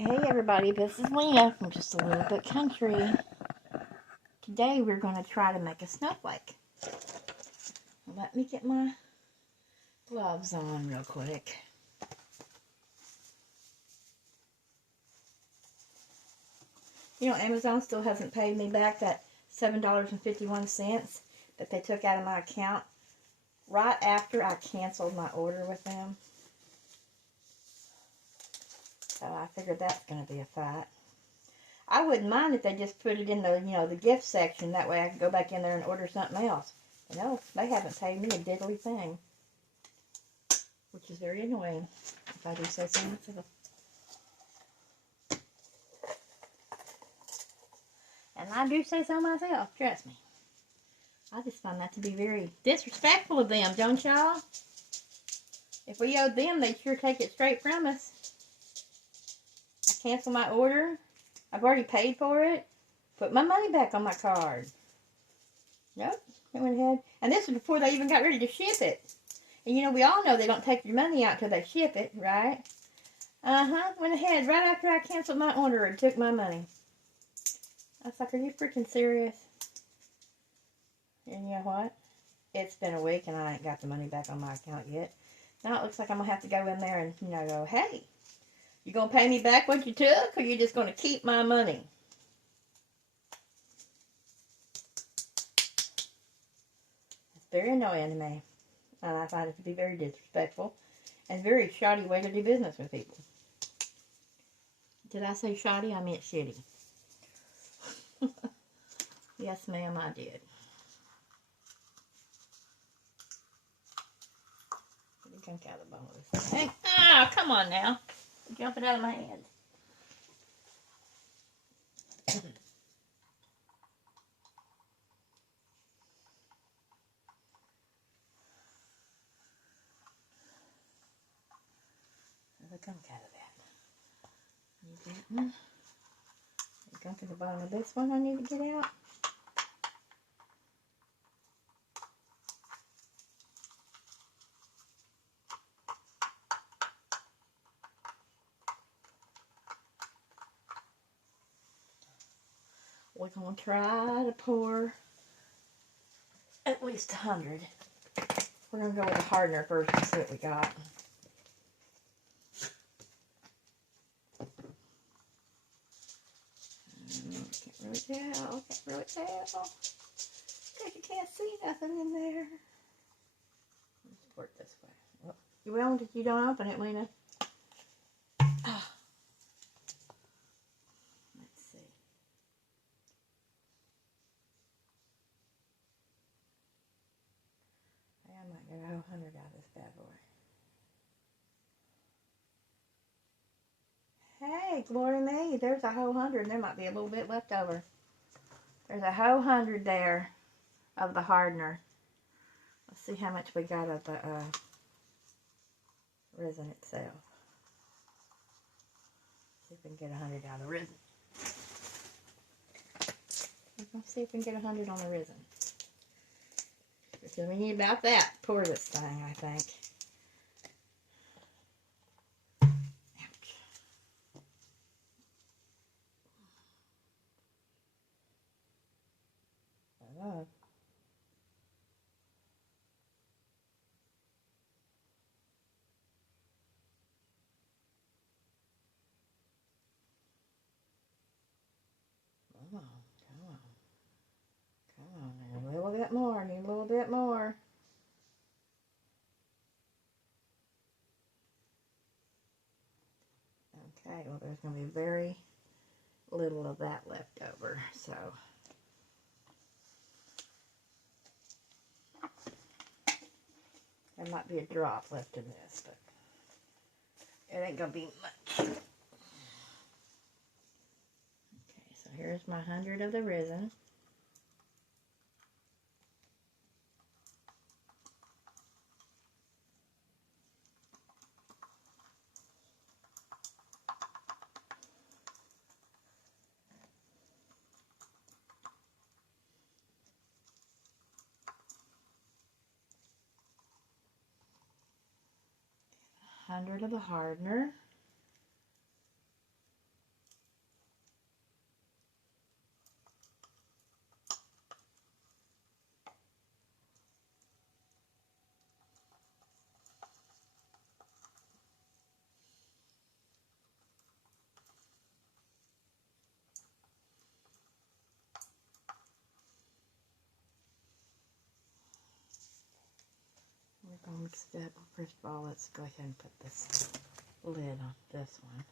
Hey everybody, this is Lena from Just a Little Bit Country. Today we're going to try to make a snowflake. Let me get my gloves on real quick. You know, Amazon still hasn't paid me back that $7.51 that they took out of my account right after I canceled my order with them. So I figured that's going to be a fight. I wouldn't mind if they just put it in the, the gift section. That way I could go back in there and order something else. No, they haven't paid me a diddly thing. Which is very annoying, if I do say so myself. And I do say so myself, trust me. I just find that to be very disrespectful of them, don't y'all? If we owed them, they'd sure take it straight from us. I cancel my order. I've already paid for it. Put my money back on my card. Nope, they went ahead. And this is before they even got ready to ship it. And you know, we all know they don't take your money out till they ship it, right? Went ahead right after I canceled my order and took my money. I was like, are you freaking serious? And you know what? It's been a week and I ain't got the money back on my account yet. Now it looks like I'm going to have to go in there and, go, hey, you going to pay me back what you took or you just going to keep my money? It's very annoying to me. And I find it to be very disrespectful and very shoddy way to do business with people. Did I say shoddy? I meant shitty. Yes, ma'am, I did. Let me drink out of the bottom of this thing. Ah, come on now. You're jumping out of my hand. The gunk out of that. Need that one. The gunk at the bottom of this one I need to get out. We're going to try to pour at least 100. We're going to go with a hardener first and see what we got. Can't really tell. Because you can't see nothing in there. Let's pour it this way. Oh, you will? You don't open it, Lena. Ah. Let's see. I might get a whole 100 out of this bad boy. Hey, glory me. There's a whole 100. There might be a little bit left over. There's a whole 100 there of the hardener. Let's see how much we got of the resin itself. See if we can get 100 out of the resin. Let's see if we can get 100 on the resin. Because we need about that. Pour this thing, I think. Ouch. Oh. Come on, come on. Come on, need a little bit more, need a little bit more. Okay, well there's going to be very little of that left over, so. There might be a drop left in this, but it ain't going to be much. Okay, so here's my 100 of the resin. $100 of the hardener. going to mix it up. First of all, let's go ahead and put this lid on this one.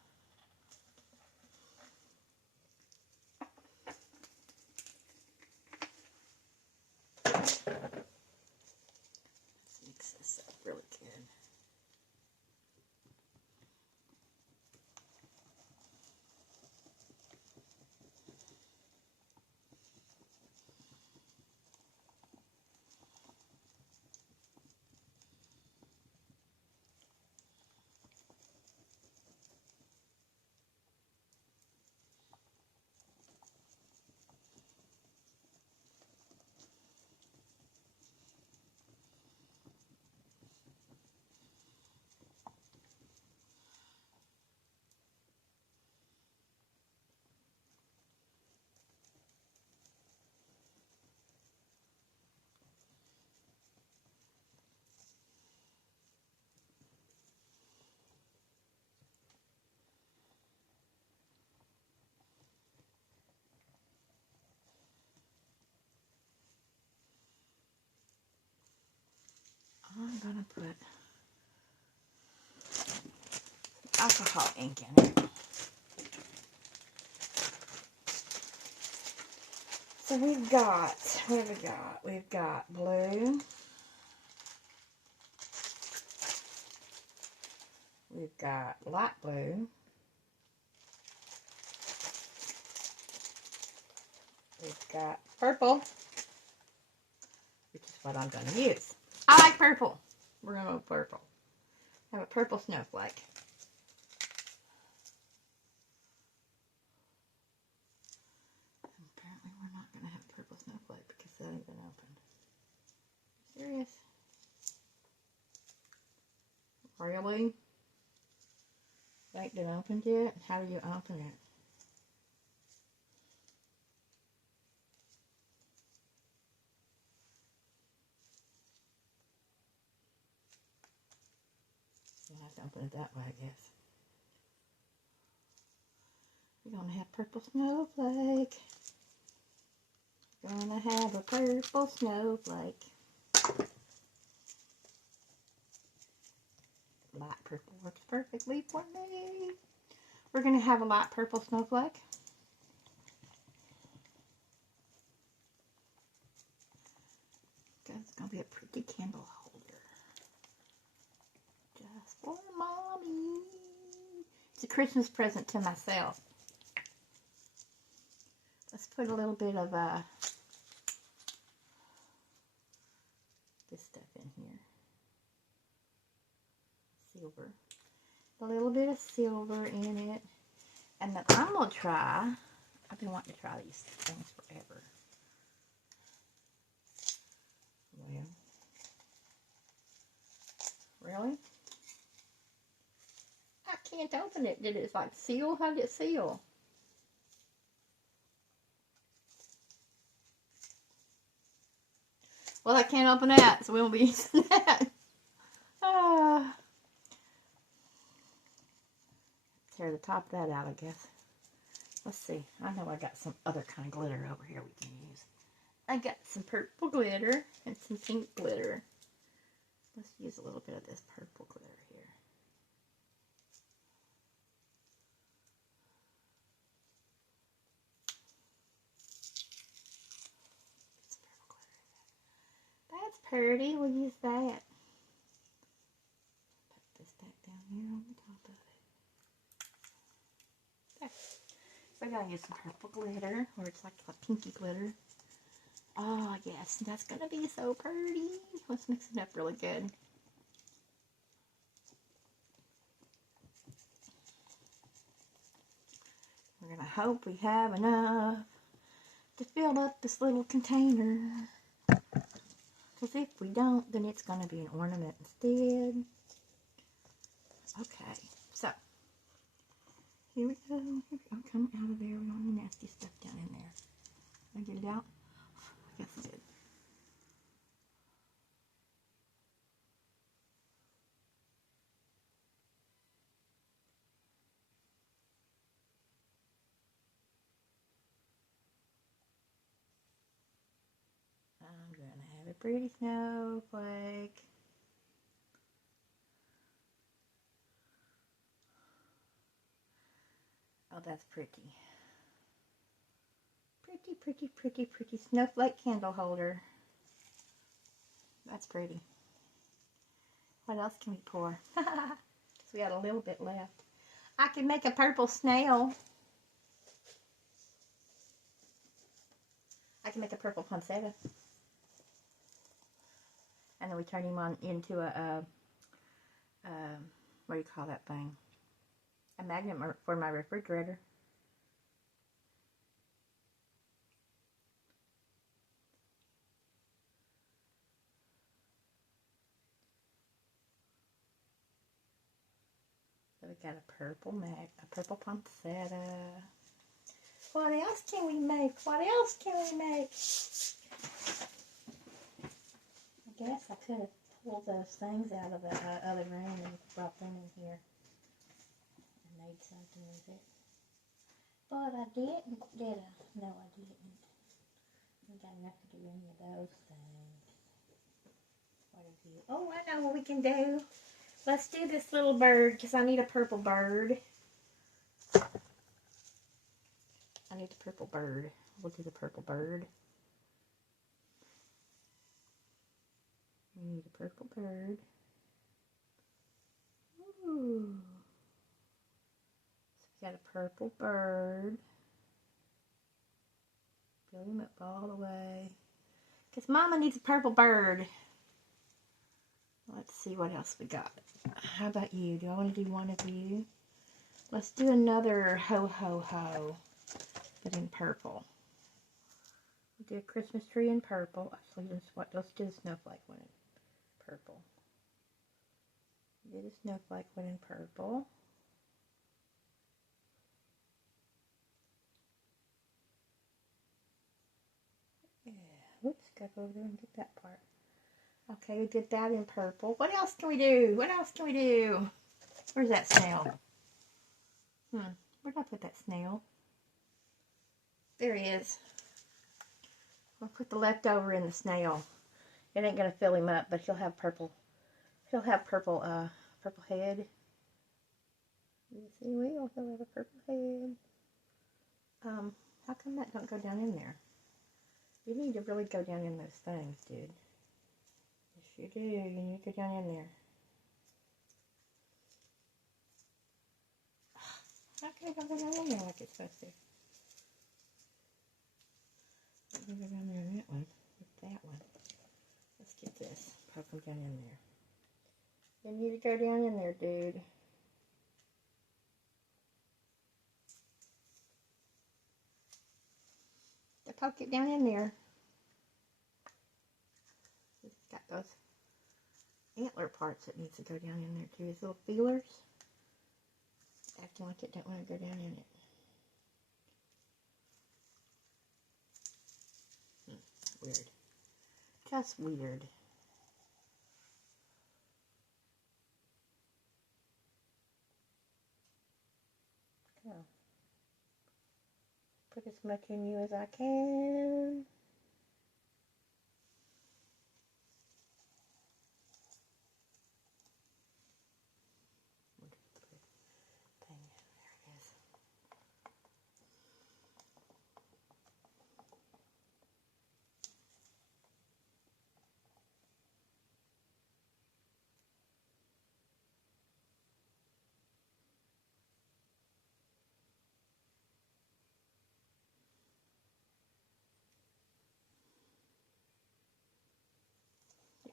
Let's mix this up really good. I'm going to put alcohol ink in it. So we've got, what have we got? We've got blue. We've got light blue. We've got purple, which is what I'm going to use. I like purple. We're going to go purple. I have a purple snowflake. Apparently we're not going to have purple snowflake because that ain't been opened. Serious? Really? It ain't been opened yet? How do you open it? You have to open it that way, I guess. We're going to have purple snowflake. Gonna have a purple snowflake. Light purple works perfectly for me. We're gonna have a light purple snowflake. It's gonna be a pretty candle holder. Just for mommy. It's a Christmas present to myself. Let's put a little bit of this stuff in here. Silver. A little bit of silver in it. And then I'm going to try, I've been wanting to try these things forever. Well, really? I can't open it. Did it like seal? How did it seal? Well, I can't open that, so we won't be using that. Tear the top of that out, I guess. Let's see. I know I got some other kind of glitter over here we can use. I got some purple glitter and some pink glitter. Let's use a little bit of this purple glitter here. That's pretty. We'll use that. Put this back down here on the top of it. Okay. So I gotta use some purple glitter, or it's like a pinky glitter. Oh yes, that's gonna be so pretty. Let's mix it up really good. We're gonna hope we have enough to fill up this little container. Because if we don't, then it's going to be an ornament instead. Okay, so here we go. I'm coming out of there. We don't need nasty stuff down in there. Did I get it out? I guess I did. I'm going to have a pretty snowflake. Oh, that's pretty. Pretty, pretty, pretty, pretty snowflake candle holder. That's pretty. What else can we pour? So we got a little bit left. I can make a purple snail. I can make a purple poinsettia. And then we turn him on into a what do you call that thing? A magnet for my refrigerator. So we got a purple poinsettia. What else can we make? What else can we make? I guess I could have pulled those things out of the other room and brought them in here and made something with it. But I didn't, did I? No, I didn't. I got enough to do any of those things. What have you? Oh, I know what we can do. Let's do this little bird because I need a purple bird. I need a purple bird. We'll do the purple bird. We need a purple bird. Ooh. So we got a purple bird. Build him up all the way. Because Mama needs a purple bird. Let's see what else we got. How about you? Do I want to do one of you? Let's do another ho ho ho, but in purple. We'll do a Christmas tree in purple. Actually, let's do the snowflake one in purple. Do the snowflake one in purple. Yeah. Oops, gotta go over there and get that part. Okay, we did that in purple. What else can we do? What else can we do? Where's that snail? Where did I put that snail? There he is. I'll put the leftover in the snail. It ain't gonna fill him up, but he'll have purple. He'll have purple head. Yes, he will. He'll have a purple head. How come that don't go down in there? You need to really go down in those things, dude. Yes, you do. You need to go down in there. How can it go down in there like it's supposed to? Let me go down there in that one. With that one. Let's get this. Poke them down in there. You need to go down in there, dude. To poke it down in there. It's got those antler parts that needs to go down in there too. These little feelers. Acting like it don't want to go down in it. Weird. Just weird. Go. Put as much in you as I can.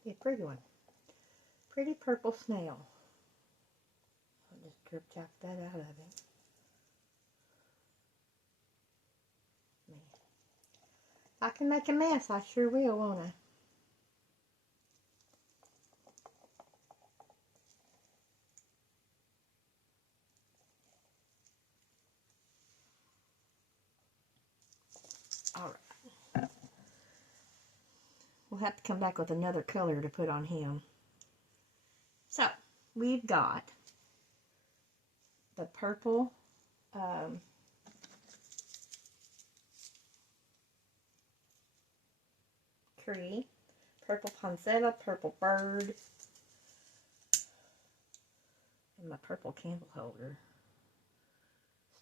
A pretty one. Pretty purple snail. I'll just drip chop that out of it. If I can make a mess, I sure will, won't I? Alright. We'll have to come back with another color to put on him. So, we've got the purple tree, purple poinsettia, purple bird, and my purple candle holder.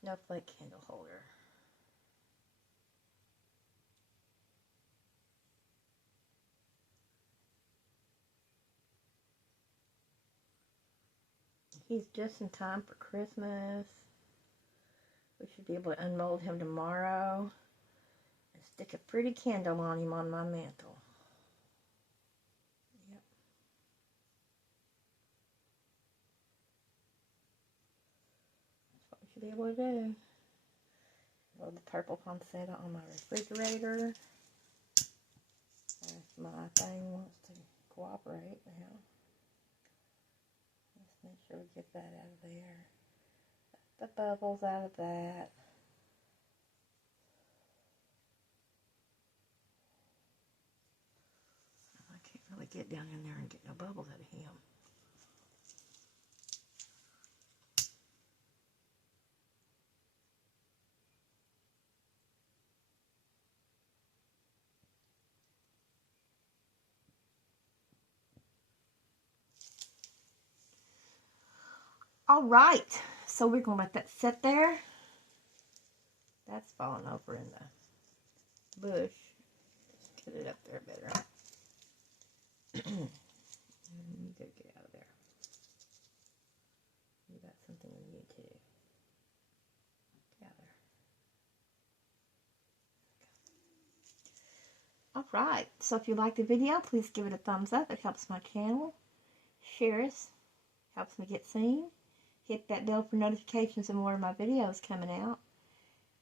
Snowflake candle holder. He's just in time for Christmas. We should be able to unmold him tomorrow and stick a pretty candle on him on my mantle. Yep. That's what we should be able to do. Load the purple poinsettia on my refrigerator. If my thing wants to cooperate now. Let's make sure we get that out of there. The bubbles out of that. I can't really get down in there and get no bubbles out of him. All right, so we're going to let that sit there. That's falling over in the bush. Just get it up there better. You gotta get out of there. You got something you need to do. Get out there. All right, so if you like the video, please give it a thumbs up. It helps my channel. Share us. Helps me get seen. Hit that bell for notifications of more of my videos coming out.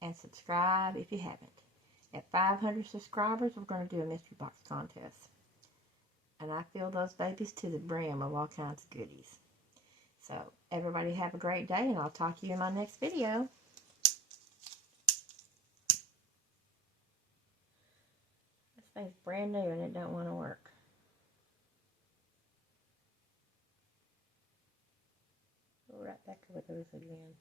And subscribe if you haven't. At 500 subscribers, we're going to do a mystery box contest. And I fill those babies to the brim of all kinds of goodies. So, everybody have a great day, and I'll talk to you in my next video. This thing's brand new and it don't want to work. Go right back over those again.